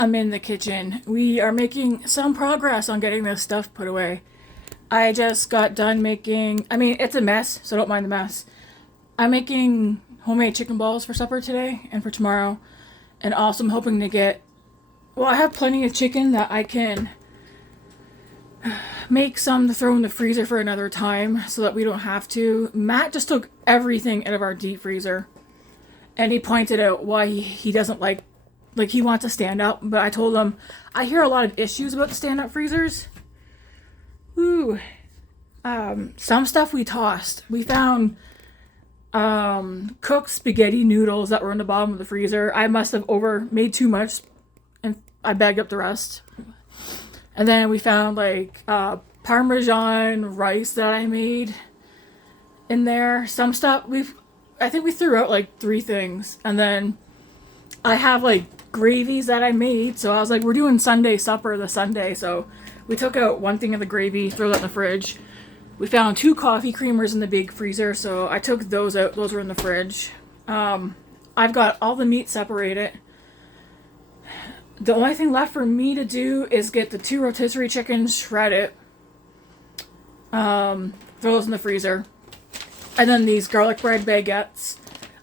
I'm in the kitchen. We are making some progress on getting this stuff put away. I just got done making, I mean, it's a mess, so don't mind the mess. I'm making homemade chicken balls for supper today and for tomorrow. And also, I'm hoping to get, well, I have plenty of chicken that I can make some to throw in the freezer for another time so that we don't have to. Matt just took everything out of our deep freezer and he pointed out why he doesn't like he wants to stand up, but I told him I hear a lot of issues about the stand up freezers. Ooh. Some stuff we tossed. We found cooked spaghetti noodles that were in the bottom of the freezer. I must have made too much and I bagged up the rest. And then we found like Parmesan rice that I made in there. Some stuff I think we threw out like 3 things. And then I have like gravies that I made. So I was like, we're doing Sunday supper this Sunday. So we took out 1 thing of the gravy, threw that in the fridge. We found 2 coffee creamers in the big freezer. So I took those out. Those were in the fridge. I've got all the meat separated. The only thing left for me to do is get the 2 rotisserie chickens, shred it, throw those in the freezer, and then these garlic bread baguettes.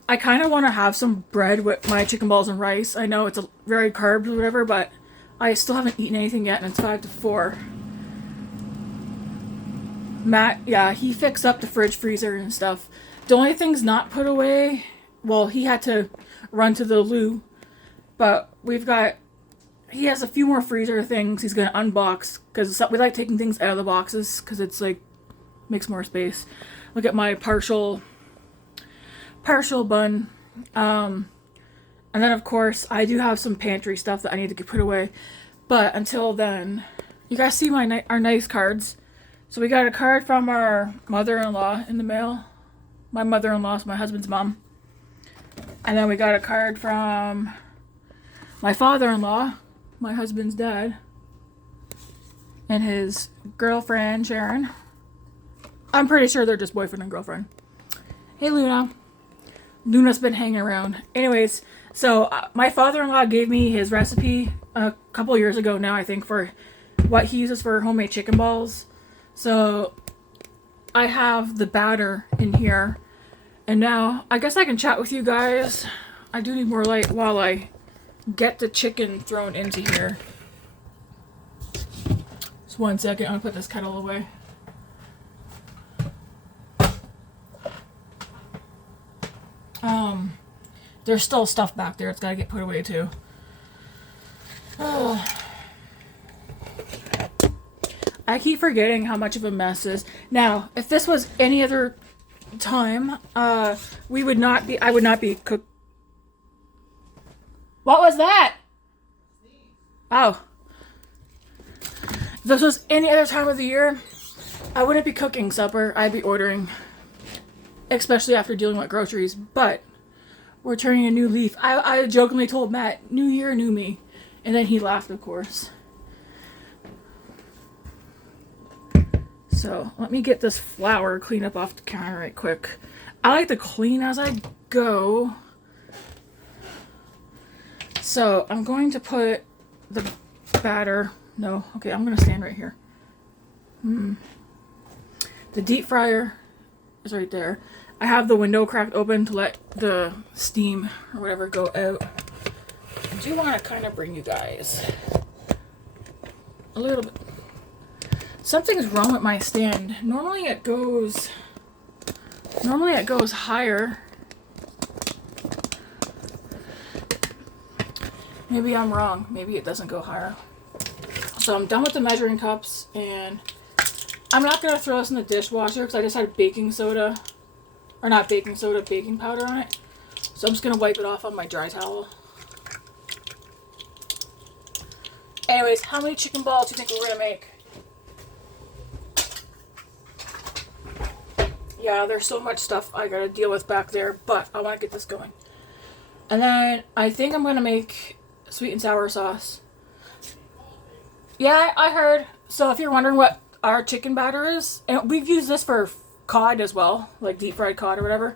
I kind of want to have some bread with my chicken balls and rice. I know it's a very carbs or whatever, but I still haven't eaten anything yet, and it's 5 to 4. Matt, yeah, he fixed up the fridge, freezer, and stuff. The only thing's not put away, well, he had to run to the loo, but he has a few more freezer things he's going to unbox, because we like taking things out of the boxes, because it's like, makes more space. Look at my partial bun. And then of course, I do have some pantry stuff that I need to get put away. But until then, you guys see our nice cards. So we got a card from our mother-in-law in the mail. My mother-in-law is my husband's mom. And then we got a card from my father-in-law, my husband's dad, and his girlfriend, Sharon. I'm pretty sure they're just boyfriend and girlfriend. Hey, Luna. Luna's been hanging around. Anyways, so my father-in-law gave me his recipe a couple years ago now, I think, for what he uses for homemade chicken balls. So I have the batter in here. And now, I guess I can chat with you guys. I do need more light while I get the chicken thrown into here. Just 1 second, I'm gonna put this kettle away. There's still stuff back there. It's gotta get put away too. Oh. I keep forgetting how much of a mess this is. Now, if this was any other time, I would not be cook. What was that? Oh. If this was any other time of the year, I wouldn't be cooking supper. I'd be ordering. Especially after dealing with groceries. But we're turning a new leaf. I jokingly told Matt, new year, new me. And then he laughed, of course. So let me get this flour cleaned up off the counter right quick. I like to clean as I go. So I'm going to put the batter. No, okay, I'm going to stand right here. The deep fryer is right there. I have the window cracked open to let the steam or whatever go out. I do want to kind of bring you guys a little bit. Something's wrong with my stand. Normally it goes higher. Maybe I'm wrong. Maybe it doesn't go higher. So I'm done with the measuring cups, and I'm not going to throw this in the dishwasher because I just had baking powder on it. So I'm just going to wipe it off on my dry towel. Anyways, how many chicken balls do you think we're going to make? Yeah, there's so much stuff I got to deal with back there, but I want to get this going. And then I think I'm going to make sweet and sour sauce. Yeah, I heard. So if you're wondering what our chicken batter is, and we've used this for cod as well, like deep fried cod or whatever.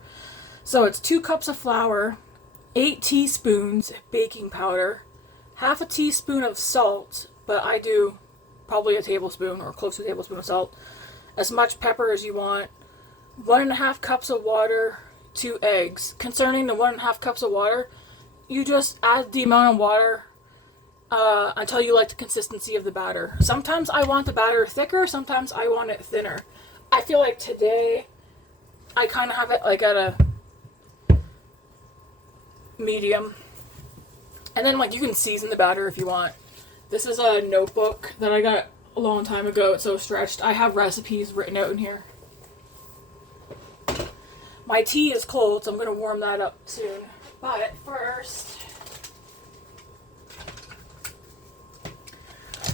So it's 2 cups of flour, 8 teaspoons baking powder, half a teaspoon of salt, but I do probably a tablespoon or close to a tablespoon of salt, as much pepper as you want, 1.5 cups of water, 2 eggs. Concerning the 1.5 cups of water, you just add the amount of water until you like the consistency of the batter. Sometimes I want the batter thicker, sometimes I want it thinner. I feel like today I kind of have it like at a medium. And then like you can season the batter if you want. This is a notebook that I got a long time ago. It's so stretched. I have recipes written out in here. My tea is cold, so I'm going to warm that up soon. But first,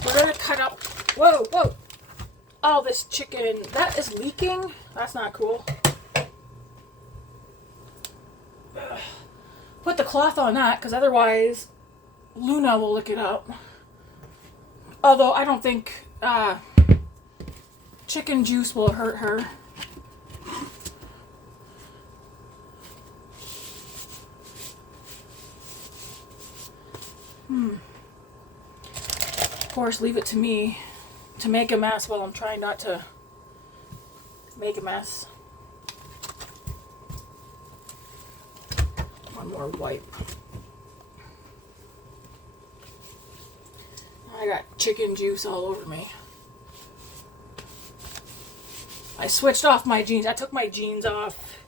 we're going to cut up... Whoa, whoa! Oh, this chicken, that is leaking? That's not cool. Put the cloth on that, because otherwise Luna will lick it up. Although I don't think chicken juice will hurt her. Of course, leave it to me to make a mess while I'm trying not to make a mess. One more wipe. I got chicken juice all over me. I switched off my jeans. I took my jeans off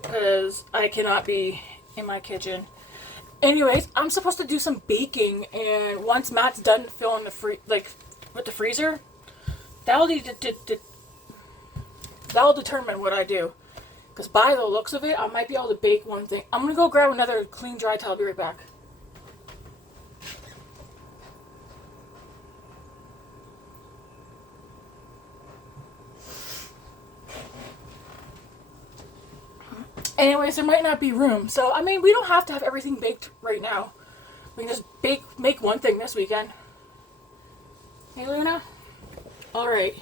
because I cannot be in my kitchen. Anyways, I'm supposed to do some baking, and once Matt's done filling the with the freezer, that'll determine what I do. Because by the looks of it, I might be able to bake one thing. I'm gonna go grab another clean dry towel. I'll be right back. Anyways, there might not be room. So, I mean, we don't have to have everything baked right now. We can just make one thing this weekend. Hey, Luna? Alright.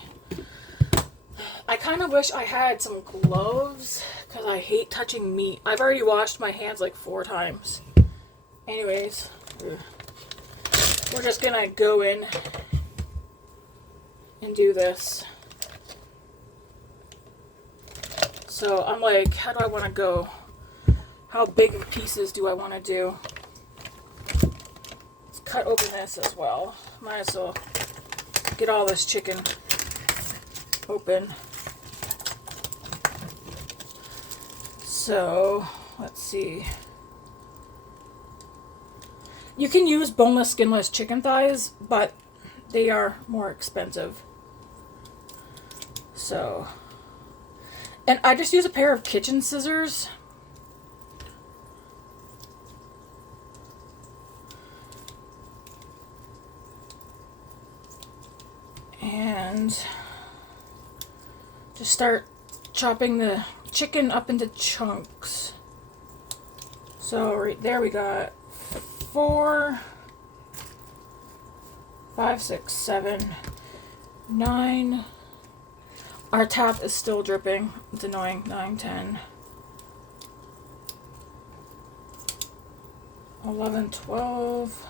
I kind of wish I had some gloves, because I hate touching meat. I've already washed my hands like 4 times. Anyways, we're just gonna go in and do this. So I'm like, how do I want to go? How big of pieces do I want to do? Let's cut open this as well. Might as well get all this chicken open. So, let's see. You can use boneless, skinless chicken thighs, but they are more expensive. So... And I just use a pair of kitchen scissors. And just start chopping the chicken up into chunks. So right there we got 4, 5, 6, 7, 9. Our tap is still dripping. It's annoying. 9, 10, 11, 12.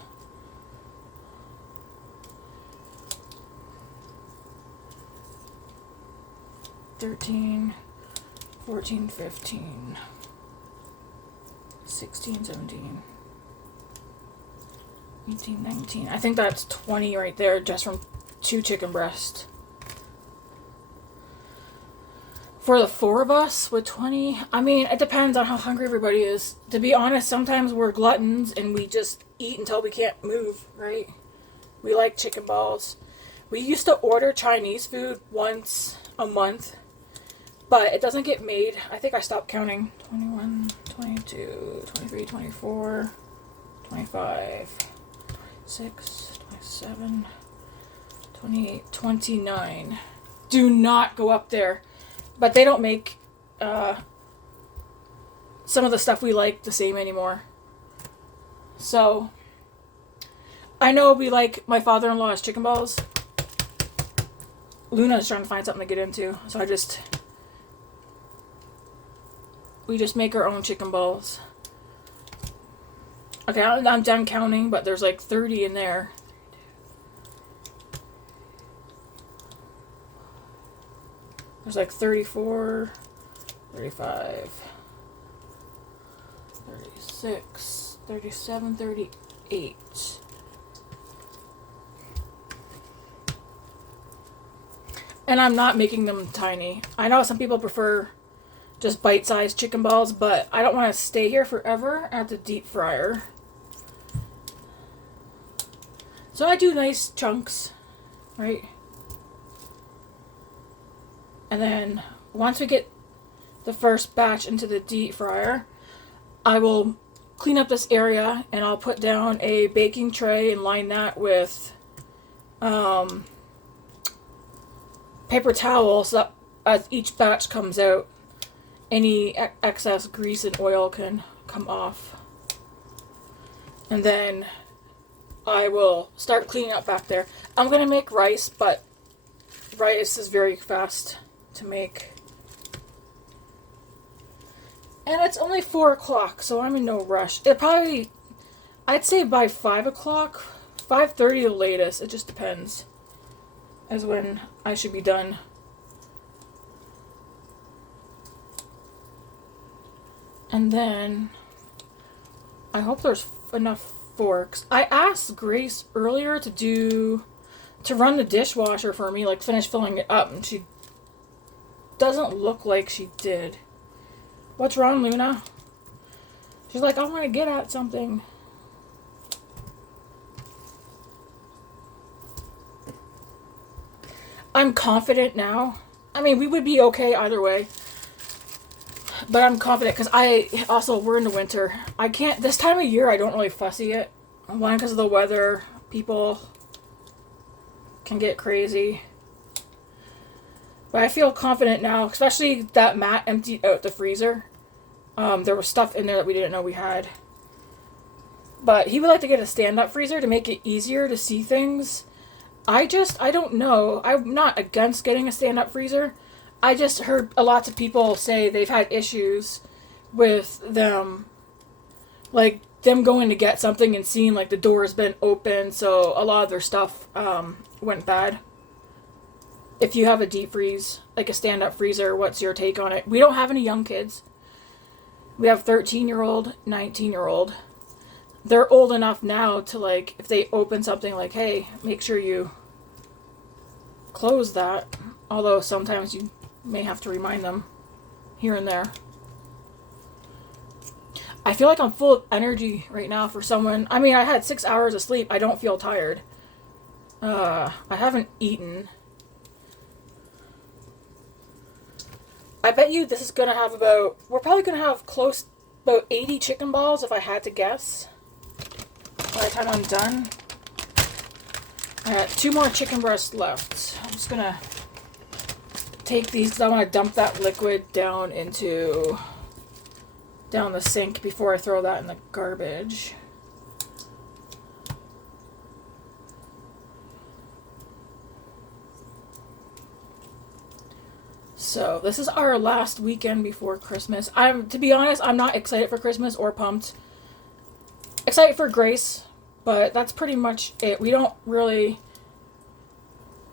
13, 14, 15, 16, 17, 18, 19. I think that's 20 right there just from 2 chicken breasts. For the 4 of us with 20, I mean, it depends on how hungry everybody is. To be honest, sometimes we're gluttons and we just eat until we can't move, right? We like chicken balls. We used to order Chinese food once a month, but it doesn't get made. I think I stopped counting. 21, 22, 23, 24, 25, 26, 27, 28, 29. Do not go up there. But they don't make some of the stuff we like the same anymore. So, I know we like my father-in-law's chicken balls. Luna's trying to find something to get into. So we just make our own chicken balls. Okay, I'm done counting, but there's like 30 in there. There's like 34, 35, 36, 37, 38. And I'm not making them tiny. I know some people prefer just bite-sized chicken balls, but I don't want to stay here forever at the deep fryer. So I do nice chunks, right? And then once we get the first batch into the deep fryer, I will clean up this area and I'll put down a baking tray and line that with paper towel so that as each batch comes out, any excess grease and oil can come off. And then I will start cleaning up back there. I'm going to make rice, but rice is very fast to make. And it's only 4 o'clock, so I'm in no rush. I'd say by 5 o'clock, 5:30 the latest, it just depends, is when I should be done. And then, I hope there's enough forks. I asked Grace earlier to run the dishwasher for me, like finish filling it up, and she doesn't look like she did. What's wrong, Luna? She's like, I want to get at something. I'm confident now. I mean, we would be okay either way. But I'm confident because we're in the winter. I can't, this time of year, I don't really fussy it. One, because of the weather. People can get crazy. But I feel confident now, especially that Matt emptied out the freezer. There was stuff in there that we didn't know we had. But he would like to get a stand-up freezer to make it easier to see things. I don't know. I'm not against getting a stand-up freezer. I just heard a lot of people say they've had issues with them, like them going to get something and seeing like the door has been open, so a lot of their stuff went bad. If you have a deep freeze, like a stand-up freezer, what's your take on it? We don't have any young kids. We have 13-year-old, 19-year-old. They're old enough now to, like, if they open something, like, hey, make sure you close that. Although sometimes you may have to remind them here and there. I feel like I'm full of energy right now for someone. I mean, I had 6 hours of sleep. I don't feel tired. I haven't eaten. I bet you this is going to have we're probably going to have about 80 chicken balls if I had to guess. By the time I'm done. I got 2 more chicken breasts left. I'm just going to take these because I want to dump that liquid down the sink before I throw that in the garbage. So, this is our last weekend before Christmas. To be honest, I'm not excited for Christmas or pumped. Excited for Grace, but that's pretty much it. We don't really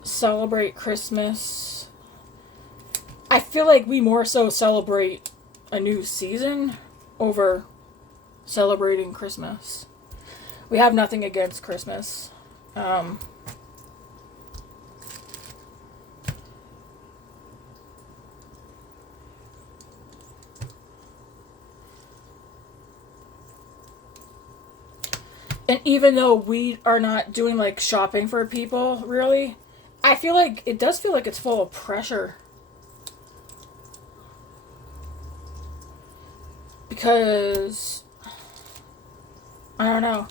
celebrate Christmas. I feel like we more so celebrate a new season over celebrating Christmas. We have nothing against Christmas. And even though we are not doing, like, shopping for people, really, I feel like, it does feel like it's full of pressure. Because, I don't know.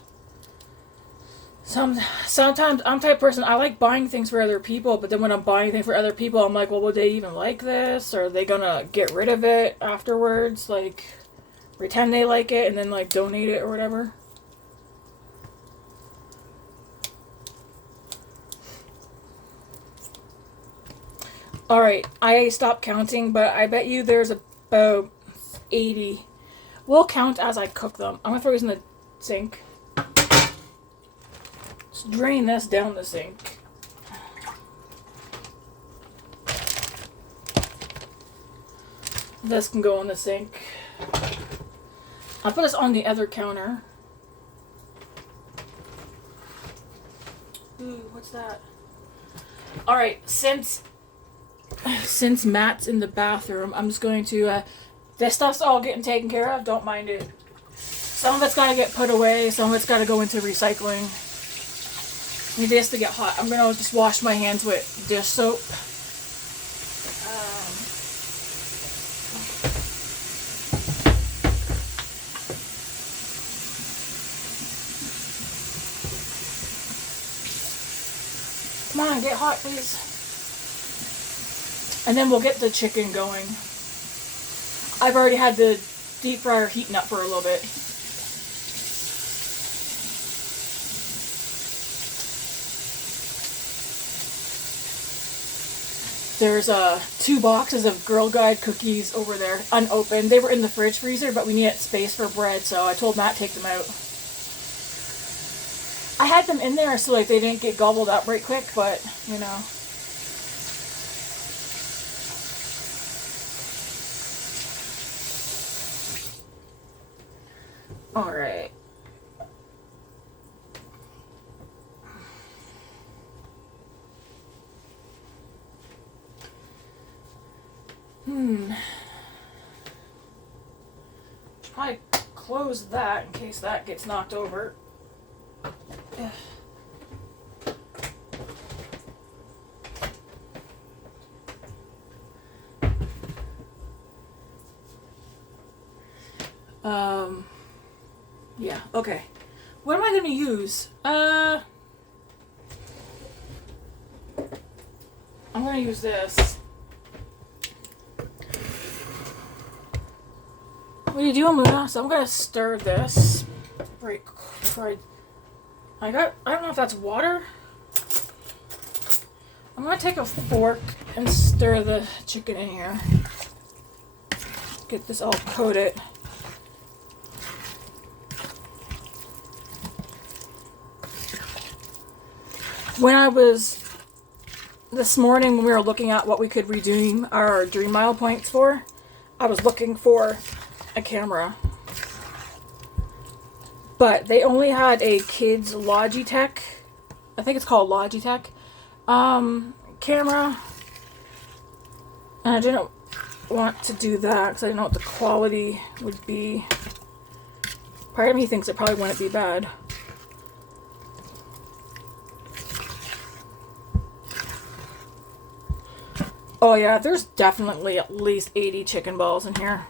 Sometimes, I'm the type of person, I like buying things for other people, but then when I'm buying things for other people, I'm like, well, would they even like this? Or are they gonna get rid of it afterwards? Like, pretend they like it and then, like, donate it or whatever. Alright, I stopped counting, but I bet you there's about 80. We'll count as I cook them. I'm going to throw these in the sink. Let's drain this down the sink. This can go in the sink. I'll put this on the other counter. Ooh, what's that? Alright, since Matt's in the bathroom, I'm just going to, this stuff's all getting taken care of, don't mind it. Some of it's got to get put away, some of it's got to go into recycling. I need this to get hot. I'm going to just wash my hands with dish soap. Come on, get hot, please. And then we'll get the chicken going. I've already had the deep fryer heating up for a little bit. There's 2 boxes of Girl Guide cookies over there, unopened. They were in the fridge freezer, but we needed space for bread, so I told Matt to take them out. I had them in there so like they didn't get gobbled up right quick, but you know. All right. Probably close that in case that gets knocked over. Yeah, okay. What am I going to use? I'm going to use this. What are you doing, Luna? So I'm going to stir this right before I don't know if that's water. I'm going to take a fork and stir the chicken in here. Get this all coated. When I was, this morning when we were looking at what we could redeem our Dream Mile points for, I was looking for a camera. But they only had a kids Logitech, I think it's called Logitech, camera. And I didn't want to do that because I didn't know what the quality would be. Part of me thinks it probably wouldn't be bad. Oh yeah, there's definitely at least 80 chicken balls in here.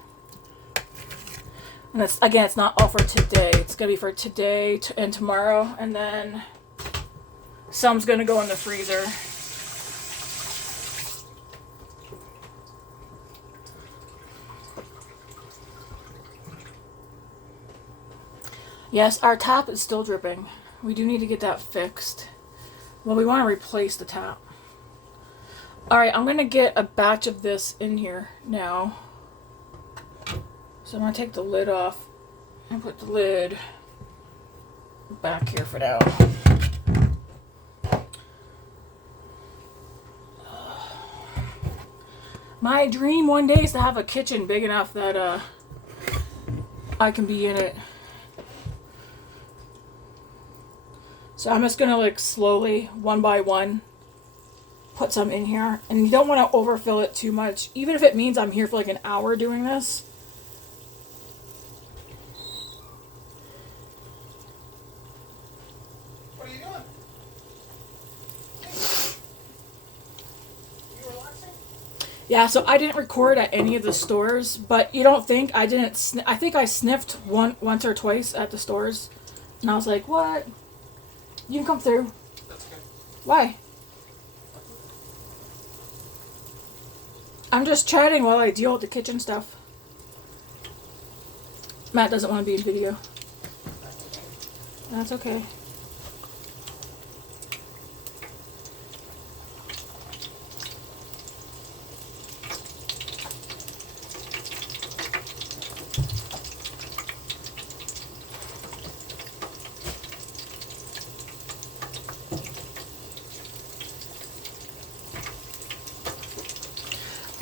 And again, it's not all for today. It's going to be for today and tomorrow. And then some's going to go in the freezer. Yes, our tap is still dripping. We do need to get that fixed. Well, we want to replace the tap. Alright, I'm going to get a batch of this in here now. So I'm going to take the lid off and put the lid back here for now. My dream one day is to have a kitchen big enough that I can be in it. So I'm just going to like slowly, one by one, put some in here. And you don't want to overfill it too much. Even if it means I'm here for like an hour doing this. What are you doing? You relaxing? Yeah, so I didn't record at any of the stores. But you don't think I didn't... I think I sniffed once or twice at the stores. And I was like, what? You can come through. That's okay. Why? I'm just chatting while I deal with the kitchen stuff. Matt doesn't want to be in video. That's okay.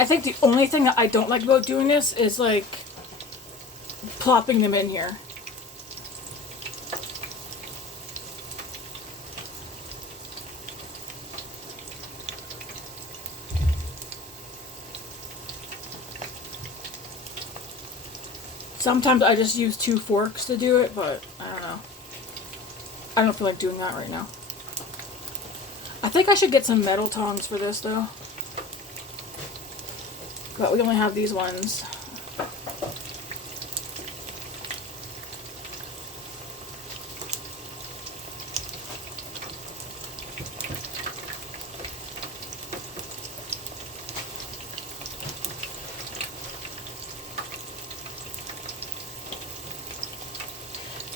I think the only thing that I don't like about doing this is like plopping them in here. Sometimes I just use 2 forks to do it, but I don't know. I don't feel like doing that right now. I think I should get some metal tongs for this though. But we only have these ones.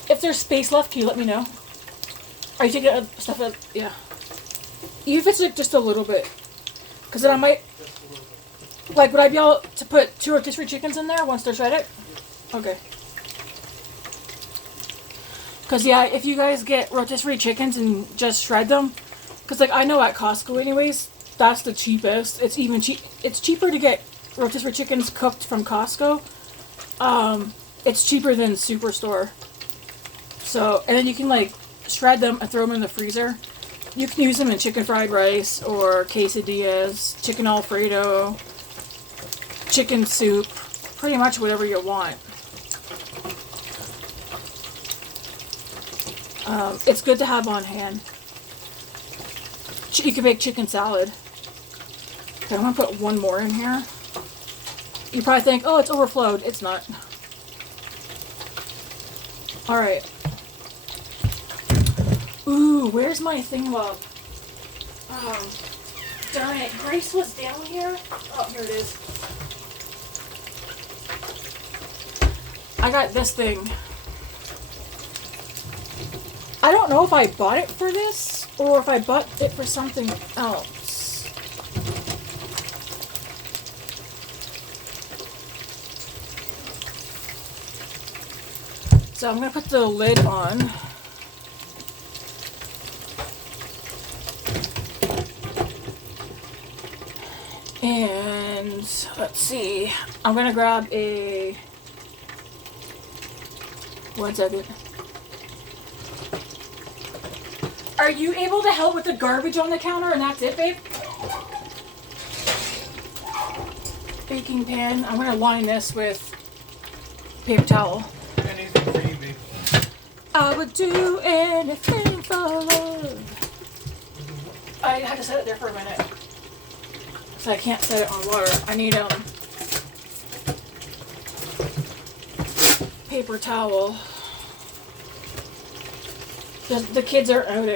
If there's space left, can you let me know? Are you taking stuff out? Yeah. Even if it's like just a little bit. Because then I might... Like, would I be able to put 2 rotisserie chickens in there once they're shredded? Okay. Because, yeah, if you guys get rotisserie chickens and just shred them... Because, like, I know at Costco anyways, that's the cheapest. It's even cheap. It's cheaper to get rotisserie chickens cooked from Costco. It's cheaper than Superstore. So, and then you can, like, shred them and throw them in the freezer. You can use them in chicken fried rice or quesadillas, chicken Alfredo, chicken soup, pretty much whatever you want. It's good to have on hand. You can make chicken salad. Okay, I'm going to put one more in here. You probably think, oh, it's overflowed. It's not. Alright. Ooh, where's my thingamabob? Darn it. Grace was down here. Oh, here it is. I got this thing. I don't know if I bought it for this or if I bought it for something else. So I'm going to put the lid on. And let's see, I'm gonna grab a, 1 second. Are you able to help with the garbage on the counter and that's it, babe? Baking pan, I'm gonna line this with paper towel. Anything for you, babe. I would do anything for love. I had to set it there for a minute. So I can't set it on water. I need paper towel. The kids are out.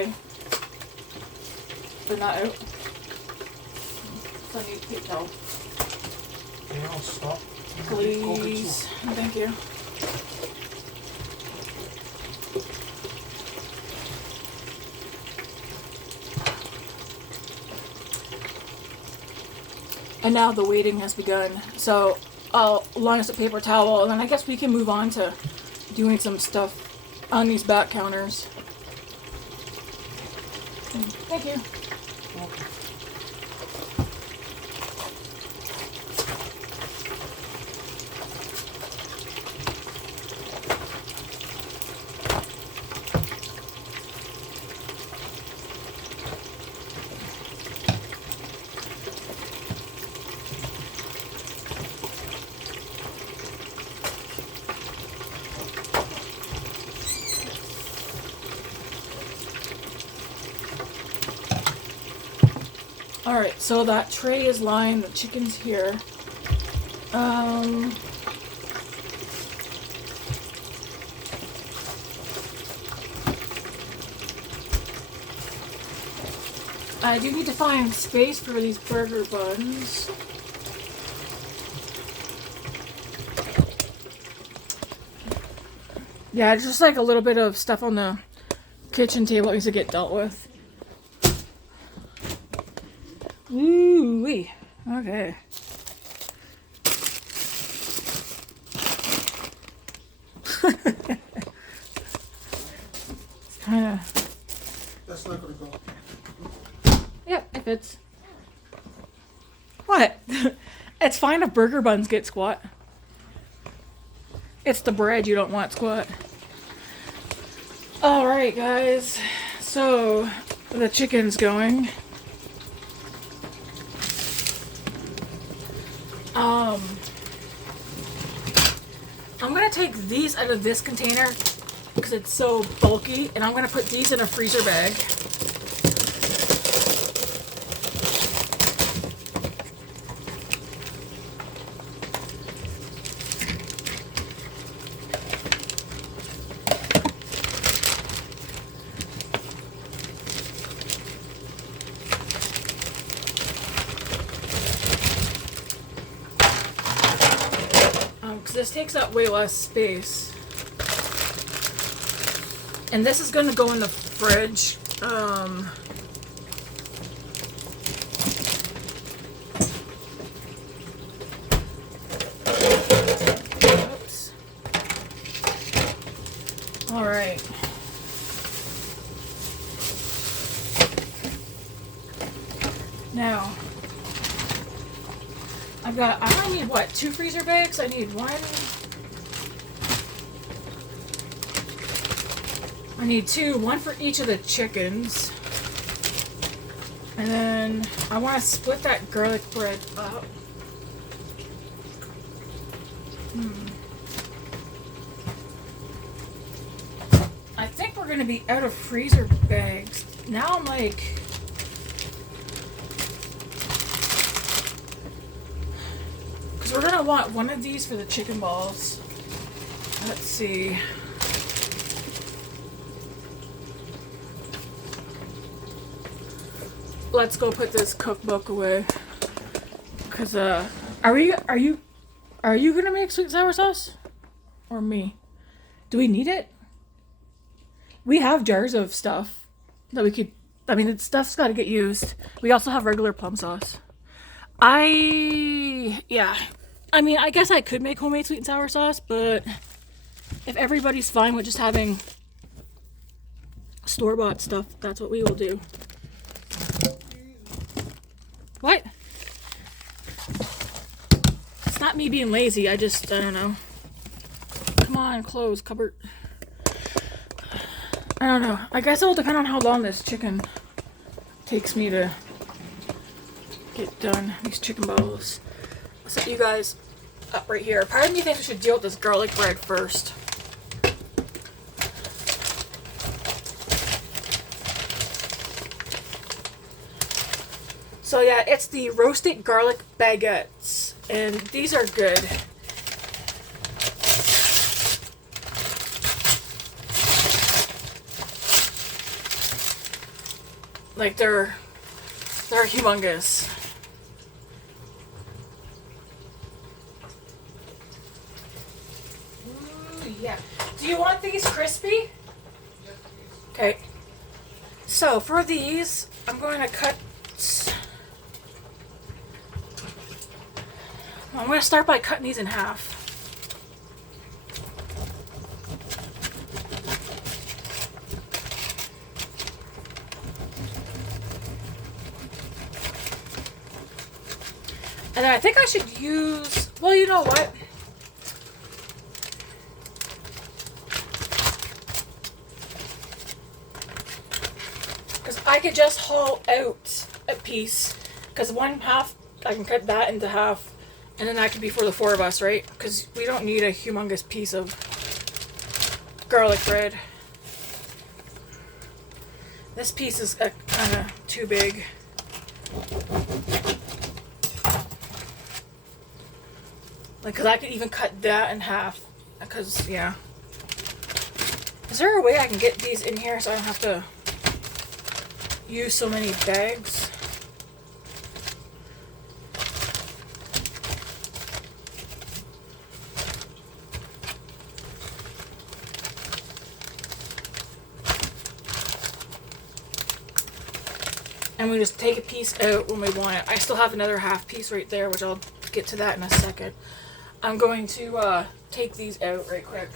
They're not out. So I need paper towel. Okay, I'll stop. Please. Thank you. And now the waiting has begun. So I'll line us a paper towel and then I guess we can move on to doing some stuff on these back counters. Thank you. Okay. Alright, so that tray is lined, the chicken's here. I do need to find space for these burger buns. Yeah, just like a little bit of stuff on the kitchen table that needs to get dealt with. Ooh-wee. Okay. It's kind of... That's not gonna go. Yep, it fits. What? It's fine if burger buns get squat. It's the bread you don't want squat. Alright, guys. So, the chicken's going. I'm gonna take these out of this container because it's so bulky, and I'm gonna put these in a freezer bag. Because this takes up way less space. And this is going to go in the fridge. Oops. Alright. Now, I only need what, 2 freezer bags? I need 1. I need 2, 1 for each of the chickens. And then I want to split that garlic bread up. I think we're going to be out of freezer bags. Now I'm like... Because we're going to want one of these for the chicken balls. Let's see. Let's go put this cookbook away. Cause are you gonna make sweet and sour sauce? Or me? Do we need it? We have jars of stuff that we could, the stuff's gotta get used. We also have regular plum sauce. I guess I could make homemade sweet and sour sauce, but if everybody's fine with just having store-bought stuff, that's what we will do. What? It's not me being lazy, I don't know. Come on, close, cupboard. I don't know. I guess it will depend on how long this chicken takes me to get done. These chicken balls. I'll set you guys up right here. Part of me thinks we should deal with this garlic bread first. So yeah, it's the roasted garlic baguettes, and these are good. Like they're humongous. Ooh, yeah. Do you want these crispy? Okay. So for these, I'm going to cut. I'm going to start by cutting these in half. And then I think I should use, well, you know what? Because I could just haul out a piece. Because one half, I can cut that into half. And then that could be for the 4 of us, right? Because we don't need a humongous piece of garlic bread. This piece is kind of too big. Like, because I could even cut that in half. Because, yeah. Is there a way I can get these in here so I don't have to use so many bags? And we just take a piece out when we want it. I still have another half piece right there, which I'll get to that in a second. I'm going to take these out right quick.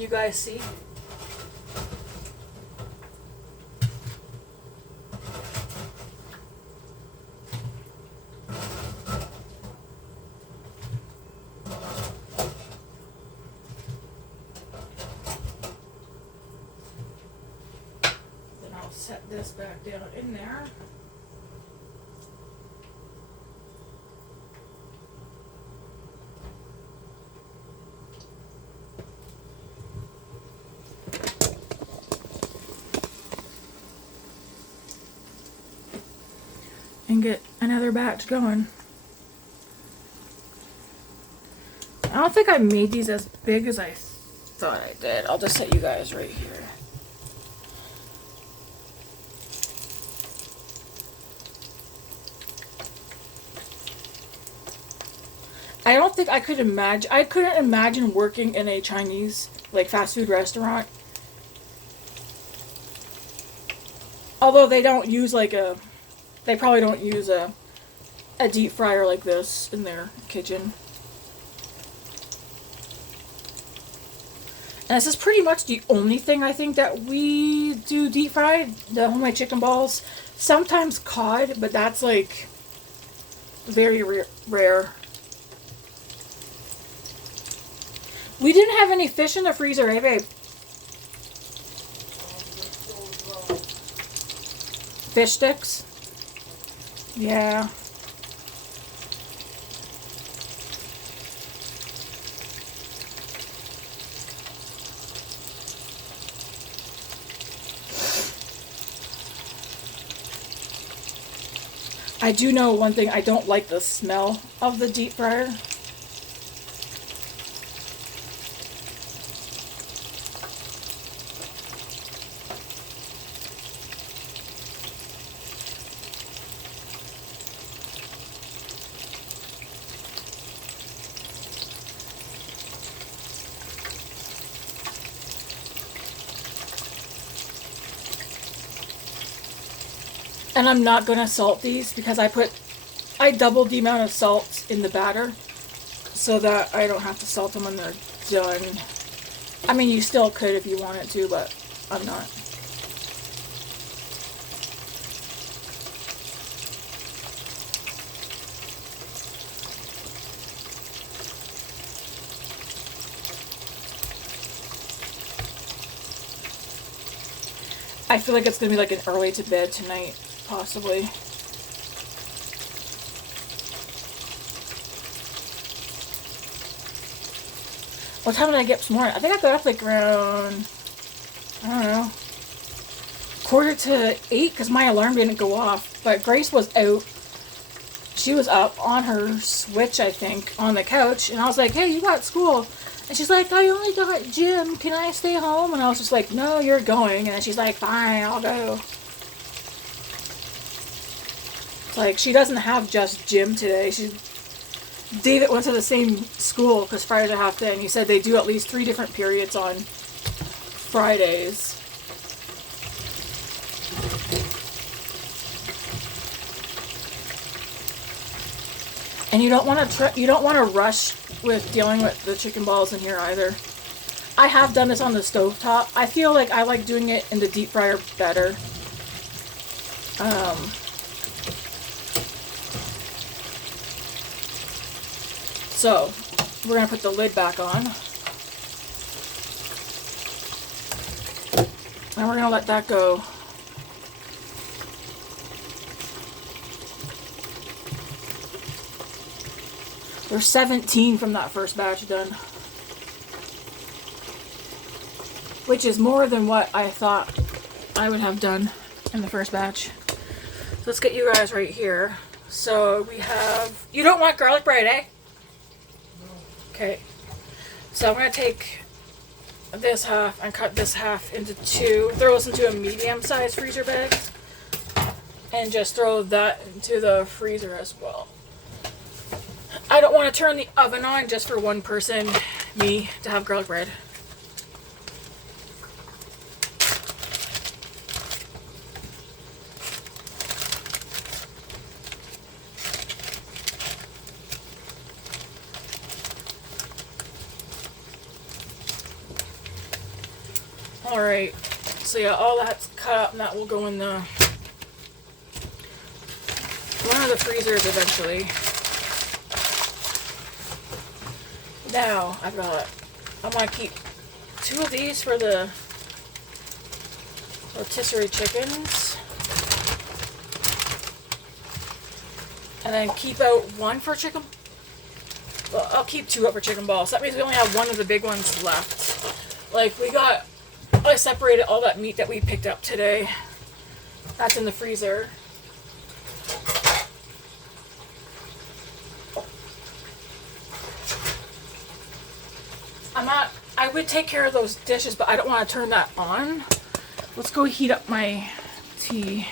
Can you guys see? Then I'll set this back down in there. And get another batch going. I don't think I made these as big as I thought I did. I'll just set you guys right here. I don't think I could imagine. I couldn't imagine working in a Chinese, like, fast food restaurant. Although they don't use like a, they probably don't use a deep fryer like this in their kitchen. And this is pretty much the only thing I think that we do deep fried, the homemade chicken balls. Sometimes cod, but that's like very rare. We didn't have any fish in the freezer, eh, babe? Fish sticks? Yeah. I do know one thing, I don't like the smell of the deep fryer. And I'm not gonna salt these because I doubled the amount of salt in the batter so that I don't have to salt them when they're done. I mean, you still could if you wanted to, but I'm not. I feel like it's gonna be like an early to bed tonight, possibly. What time did I get up this morning? I think I got up like around, I don't know, 7:45 because my alarm didn't go off. But Grace was out. She was up on her Switch, I think, on the couch. And I was like, hey, you got school. And she's like, I only got gym. Can I stay home? And I was just like, no, you're going. And then she's like, fine, I'll go. It's like, she doesn't have just gym today. David went to the same school because Fridays are half day. And he said they do at least 3 different periods on Fridays. And you don't want to rush with dealing with the chicken balls in here either. I have done this on the stovetop. I feel like I like doing it in the deep fryer better. So, we're going to put the lid back on. And we're going to let that go. There's 17 from that first batch done. Which is more than what I thought I would have done in the first batch. So let's get you guys right here. So we have... You don't want garlic bread, eh? No. Okay. So I'm going to take this half and cut this half into 2. Throw this into a medium-sized freezer bag. And just throw that into the freezer as well. I don't want to turn the oven on just for one person, me, to have garlic bread. Alright, so yeah, all that's cut up and that will go in the one of the freezers eventually. Now, I'm gonna keep 2 of these for the rotisserie chickens. And then keep out 1 for chicken. Well, I'll keep 2 up for chicken balls. That means we only have 1 of the big ones left. Like, I separated all that meat that we picked up today. That's in the freezer. I would take care of those dishes, but I don't want to turn that on. Let's go heat up my tea.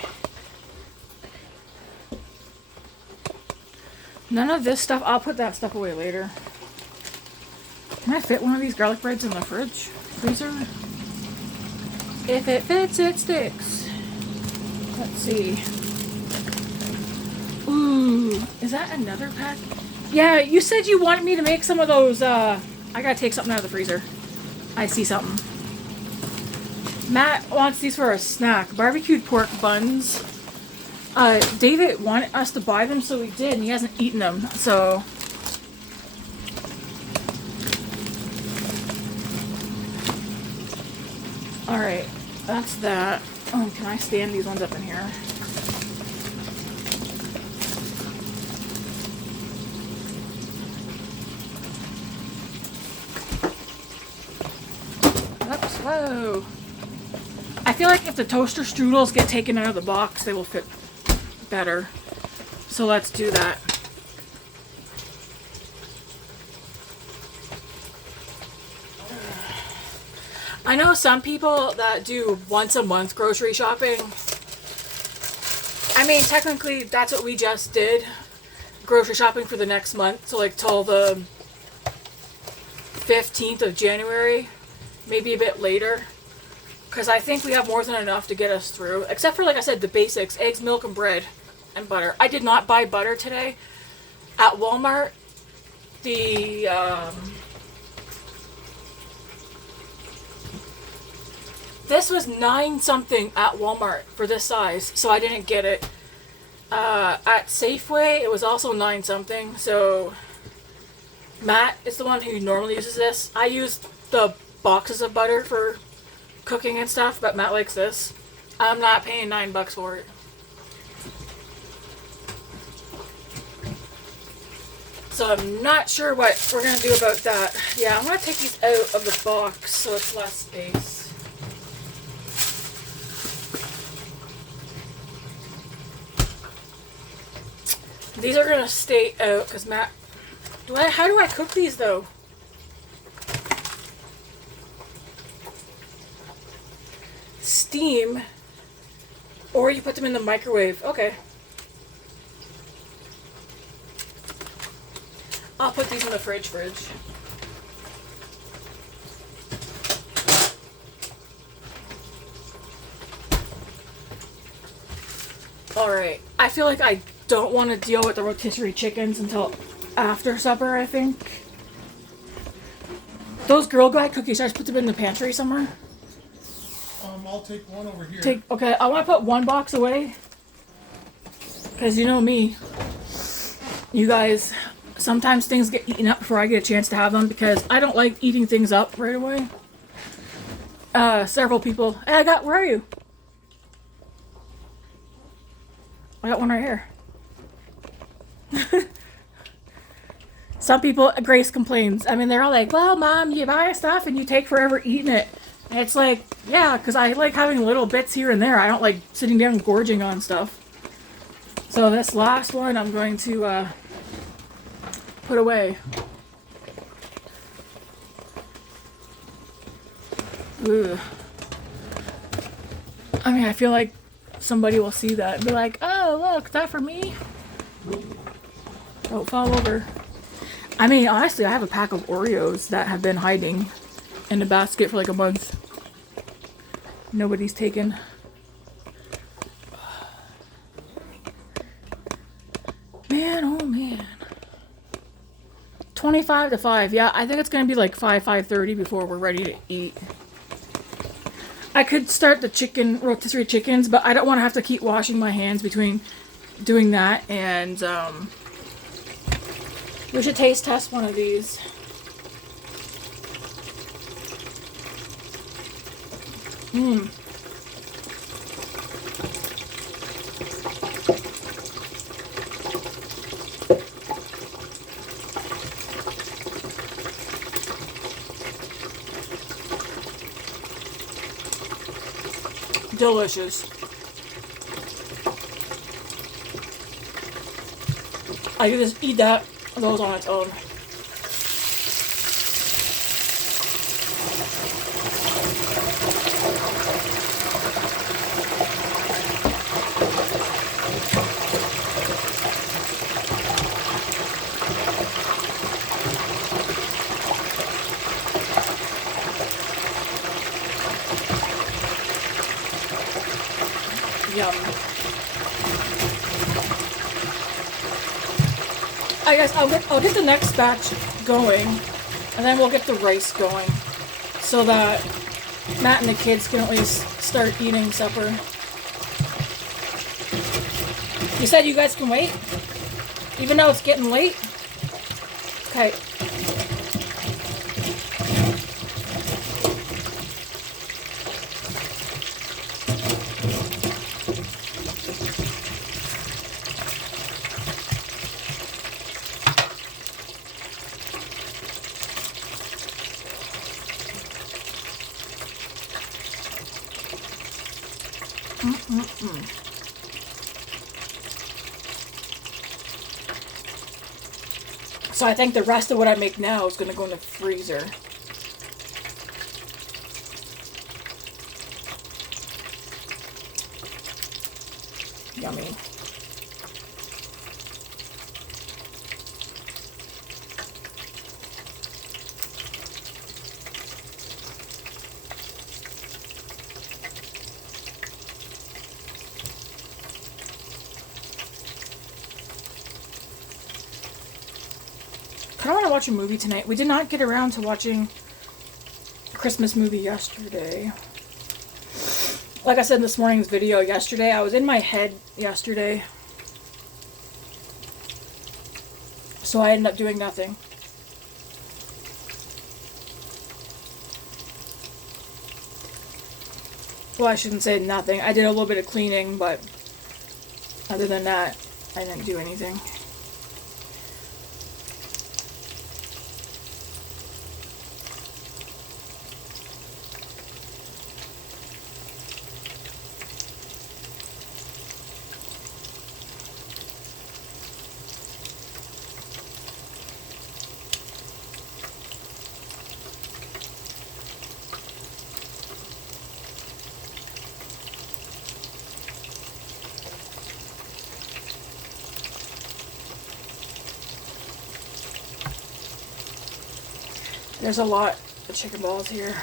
None of this stuff, I'll put that stuff away later. Can I fit one of these garlic breads in the freezer? If it fits, it sticks. Let's see. Ooh, is that another pack? Yeah, you said you wanted me to make some of those, I gotta take something out of the freezer. I see something. Matt wants these for a snack. Barbecued pork buns. David wanted us to buy them, so we did, and he hasn't eaten them, so. Alright, that's that. Oh, can I stand these ones up in here? Oops, whoa. I feel like if the toaster strudels get taken out of the box, they will fit better. So let's do that. I know some people that do once a month grocery shopping. I mean, technically, that's what we just did. Grocery shopping for the next month. So, like, till the 15th of January. Maybe a bit later. Because I think we have more than enough to get us through. Except for, like I said, the basics. Eggs, milk, and bread. And butter. I did not buy butter today. At Walmart, this was 9 something at Walmart for this size, so I didn't get it. At Safeway, it was also 9 something, so Matt is the one who normally uses this. I use the boxes of butter for cooking and stuff, but Matt likes this. I'm not paying $9 for it. So I'm not sure what we're going to do about that. Yeah, I'm going to take these out of the box so it's less space. These are going to stay out because Matt... How do I cook these though? Steam. Or you put them in the microwave. Okay. I'll put these in the fridge. Alright. I feel like I don't want to deal with the rotisserie chickens until after supper, I think. Those Girl Guide cookies, I just put them in the pantry somewhere. I'll take one over here. Okay, I want to put 1 box away. Because you know me. You guys... Sometimes things get eaten up before I get a chance to have them because I don't like eating things up right away. Several people. Hey, where are you? I got one right here. Some people, Grace complains. I mean, they're all like, well, Mom, you buy stuff and you take forever eating it. And it's like, yeah, because I like having little bits here and there. I don't like sitting down and gorging on stuff. So this last one I'm going to, put away. Ugh. I mean, I feel like somebody will see that and be like, oh, look, is that for me? Don't fall over. I mean, honestly, I have a pack of Oreos that have been hiding in the basket for like a month. Nobody's taken. Man, oh man. 25 to 5. Yeah, I think it's going to be like 5:30 before we're ready to eat. I could start the rotisserie chickens, but I don't want to have to keep washing my hands between doing that. And we should taste test one of these. Delicious. I could just eat those on its own. Yum. I guess I'll get the next batch going, and then we'll get the rice going, so that Matt and the kids can at least start eating supper. You said you guys can wait, even though it's getting late. Okay. So I think the rest of what I make now is going to go in the freezer. Yummy. I want to watch a movie tonight. We did not get around to watching a Christmas movie yesterday. Like I said in this morning's video yesterday, I was in my head yesterday. So I ended up doing nothing. Well, I shouldn't say nothing. I did a little bit of cleaning, but other than that, I didn't do anything. There's a lot of chicken balls here.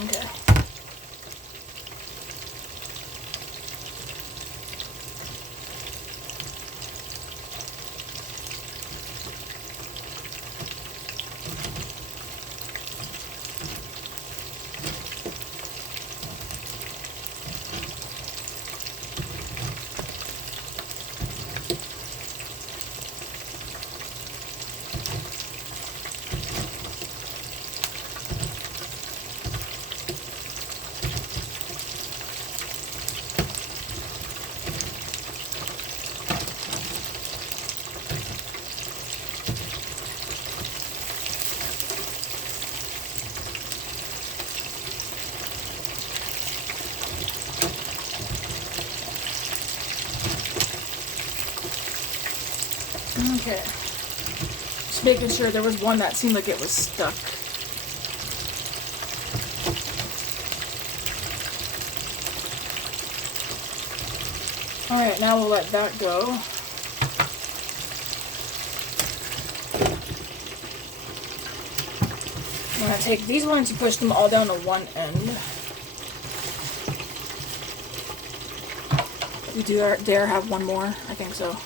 Okay. Okay. Just making sure. There was one that seemed like it was stuck. Alright, now we'll let that go. I'm going to take these ones and push them all down to one end. We do dare have one more? I think so.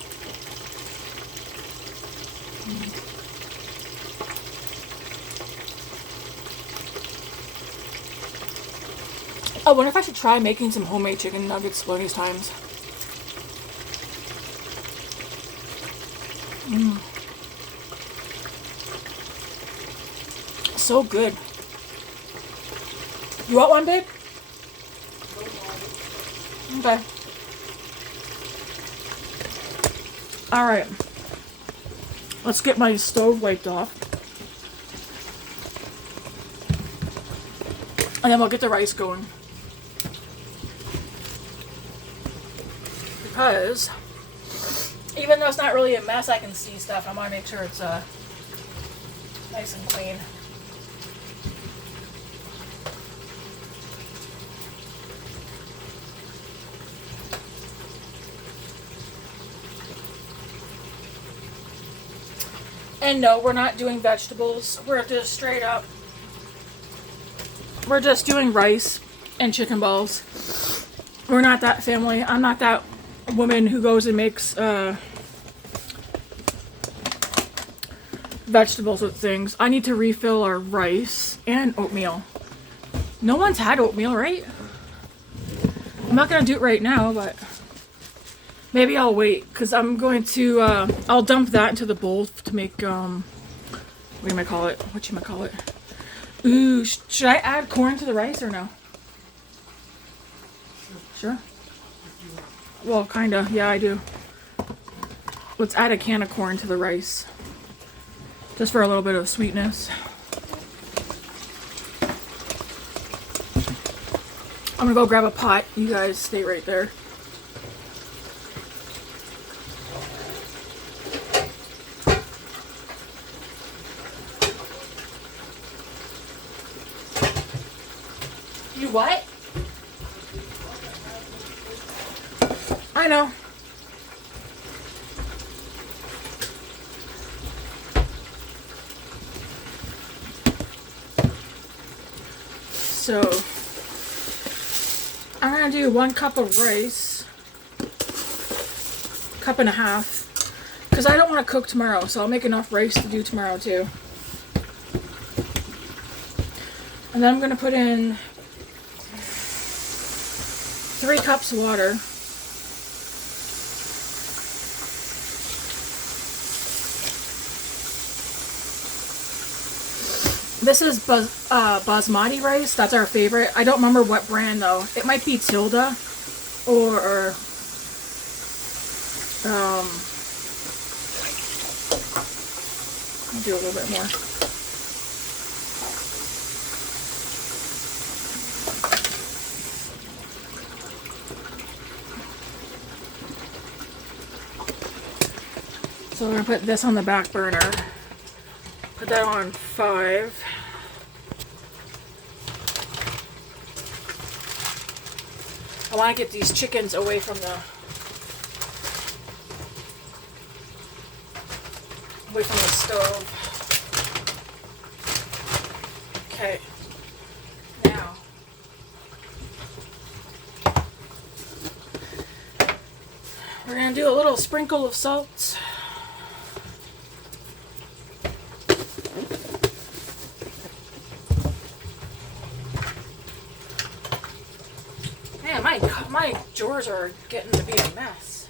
I wonder if I should try making some homemade chicken nuggets one of these times. So good. You want one, babe? Okay. Alright. Let's get my stove wiped off. And then we'll get the rice going. Because even though it's not really a mess, I can see stuff. I want to make sure it's nice and clean. And no, we're not doing vegetables. We're just straight up. We're just doing rice and chicken balls. We're not that family. I'm not that woman who goes and makes vegetables with things. I need to refill our rice and oatmeal. No one's had oatmeal, right? I'm not gonna do it right now, but maybe I'll wait because I'm going to. I'll dump that into the bowl to make what do you call it? What you call it? Ooh, should I add corn to the rice or no? Sure. Well, kinda. Yeah, I do. Let's add a can of corn to the rice. Just for a little bit of sweetness. I'm gonna go grab a pot. You guys stay right there. You what? I know. So, I'm gonna do 1 cup of rice, cup and a half, because I don't want to cook tomorrow, so I'll make enough rice to do tomorrow too. And then I'm gonna put in 3 cups of water. This is basmati rice. That's our favorite. I don't remember what brand though. It might be Tilda or I'll do a little bit more. So we're gonna put this on the back burner. Put that on 5. I want to get these chickens away from the stove. Okay. Now we're gonna do a little sprinkle of salt. Man, my drawers are getting to be a mess.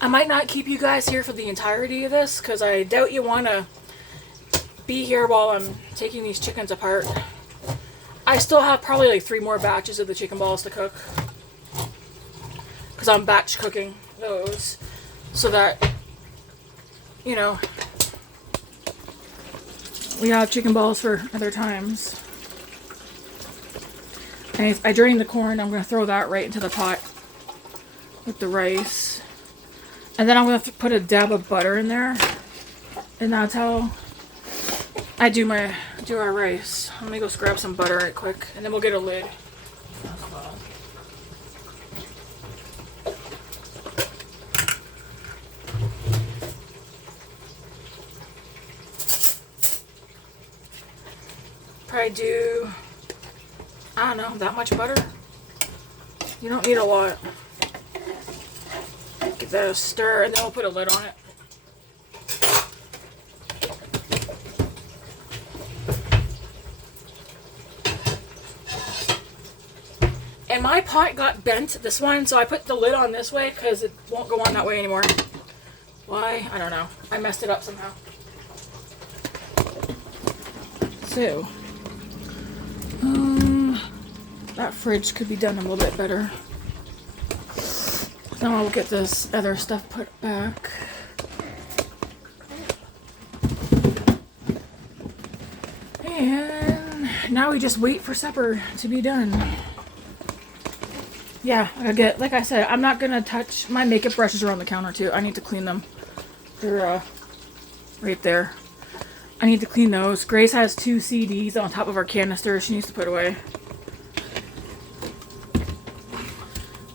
I might not keep you guys here for the entirety of this because I doubt you want to be here while I'm taking these chickens apart. I still have probably like 3 more batches of the chicken balls to cook because I'm batch cooking those so that, you know, we have chicken balls for other times. And I drained the corn. I'm going to throw that right into the pot with the rice. And then I'm going to put a dab of butter in there. And that's how I do our rice. Let me go grab some butter right quick. And then we'll get a lid. I do, I don't know, that much butter. You don't need a lot. Give that a stir, and then we'll put a lid on it. And my pot got bent, this one, so I put the lid on this way because it won't go on that way anymore. Why? I don't know. I messed it up somehow. So, that fridge could be done a little bit better. Then I'll get this other stuff put back. And now we just wait for supper to be done. Yeah, I get, like I said, I'm not gonna touch, my makeup brushes are on the counter too. I need to clean them. They're right there. I need to clean those. Grace has 2 CDs on top of our canister she needs to put away.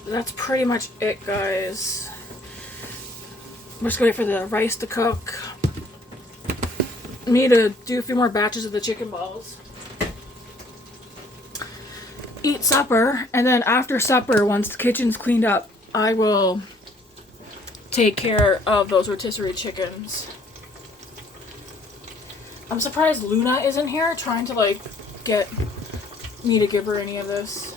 That's pretty much it, guys. We're just waiting for the rice to cook. I need to do a few more batches of the chicken balls. Eat supper, and then after supper, once the kitchen's cleaned up, I will take care of those rotisserie chickens. I'm surprised Luna isn't here trying to like get me to give her any of this.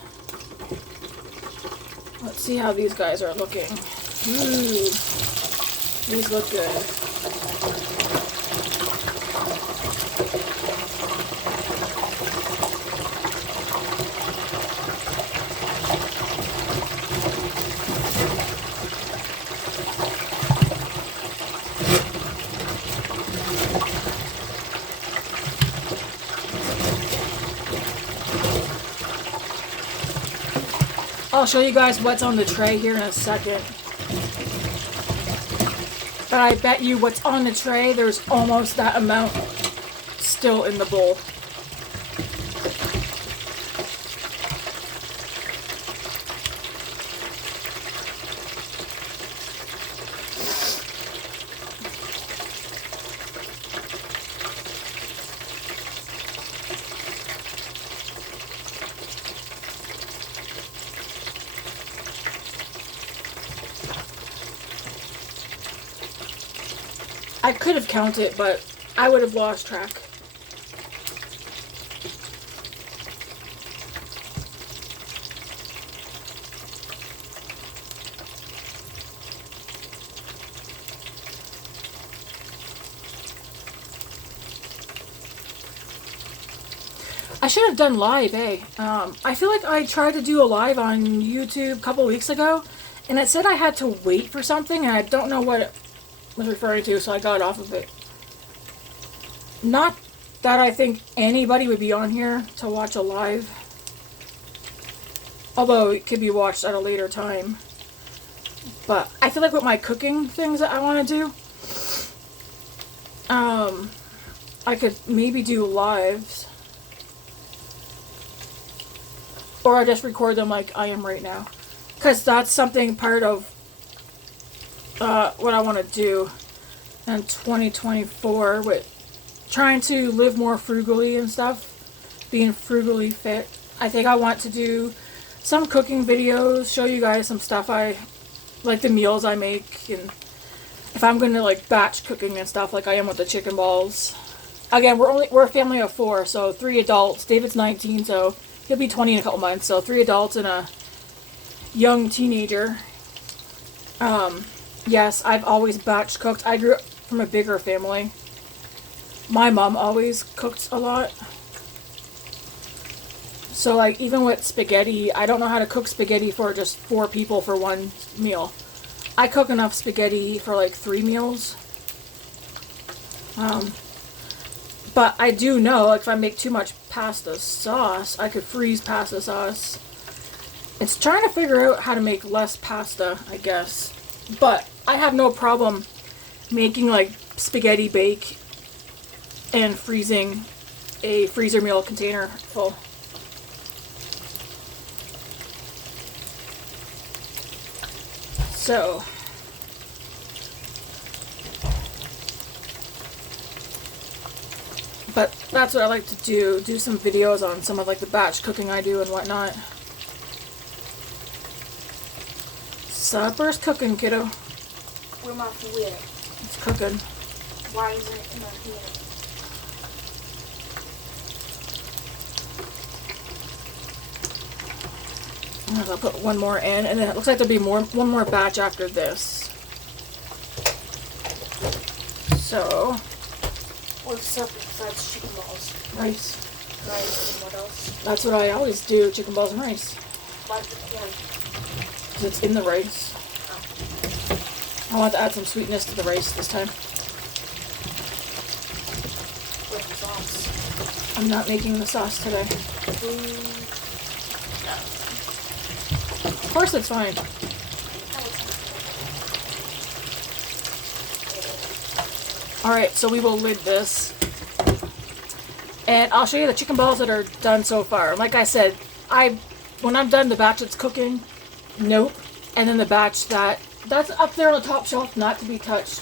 Let's see how these guys are looking. Ooh, these look good. I'll show you guys what's on the tray here in a second. But I bet you what's on the tray, there's almost that amount still in the bowl. I could have counted, but I would have lost track. I should have done live, eh? I feel like I tried to do a live on YouTube a couple weeks ago, and it said I had to wait for something, and I don't know what it was referring to, so I got off of it. Not that I think anybody would be on here to watch a live, although it could be watched at a later time. But I feel like with my cooking things that I want to do, I could maybe do lives, or I just record them like I am right now, because that's something part of what I want to do in 2024 with trying to live more frugally and stuff, being frugally fit. I think I want to do some cooking videos, show you guys some stuff like the meals I make, and if I'm going to like batch cooking and stuff like I am with the chicken balls. Again, we're a family of 4, so 3 adults. David's 19, so he'll be 20 in a couple months, so 3 adults and a young teenager. Yes, I've always batch cooked. I grew up from a bigger family. My mom always cooked a lot. So like even with spaghetti, I don't know how to cook spaghetti for just 4 people for one meal. I cook enough spaghetti for like 3 meals. But I do know, like, if I make too much pasta sauce, I could freeze pasta sauce. It's trying to figure out how to make less pasta, I guess. But I have no problem making like spaghetti bake and freezing a freezer meal container full. So But that's what I like to do some videos on some of like the batch cooking I do and whatnot. Supper's cooking, kiddo. Where my food? It's cooking. Why isn't it in my hand? I'm gonna put one more in, and then it looks like there'll be one more batch after this. So, What's supper besides chicken balls? rice. Rice and what else? That's what I always do, chicken balls and rice. Like the corn. 'Cause it's in the rice. I want to add some sweetness to the rice this time. With the sauce. I'm not making the sauce today. Of course it's fine. Alright, so we will lid this. And I'll show you the chicken balls that are done so far. Like I said, when I'm done the batch that's cooking, nope. And then the batch that's up there on the top shelf, not to be touched.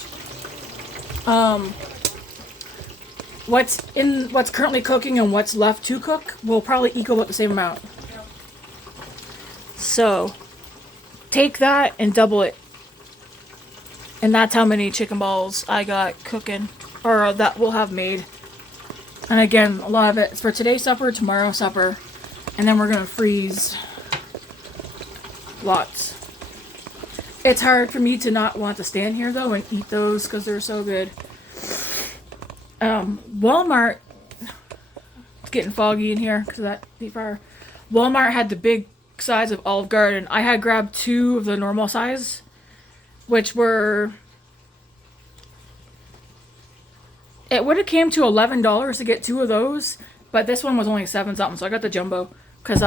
What's currently cooking and what's left to cook will probably equal about the same amount. So, take that and double it. And that's how many chicken balls I got cooking, or that we'll have made. And again, a lot of it is for today's supper, tomorrow's supper, and then we're gonna freeze lots. It's hard for me to not want to stand here though and eat those because they're so good. Walmart, it's getting foggy in here because of that deep fryer. Walmart had the big size of Olive Garden. I had grabbed 2 of the normal size, which were, it would have came to $11 to get 2 of those, but this one was only 7 something, so I got the jumbo. Because,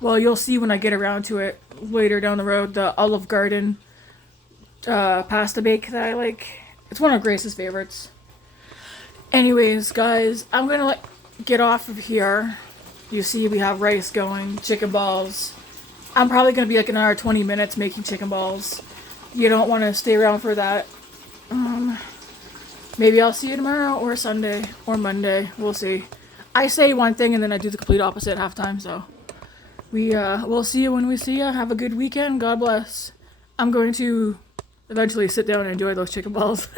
well, you'll see when I get around to it later down the road, the Olive Garden pasta bake that I like. It's one of Grace's favorites. Anyways, guys, I'm going to get off of here. You see we have rice going, chicken balls. I'm probably going to be like another 20 minutes making chicken balls. You don't want to stay around for that. Maybe I'll see you tomorrow or Sunday or Monday. We'll see. I say one thing and then I do the complete opposite half time, so we'll see you when we see you. Have a good weekend. God bless. I'm going to eventually sit down and enjoy those chicken balls.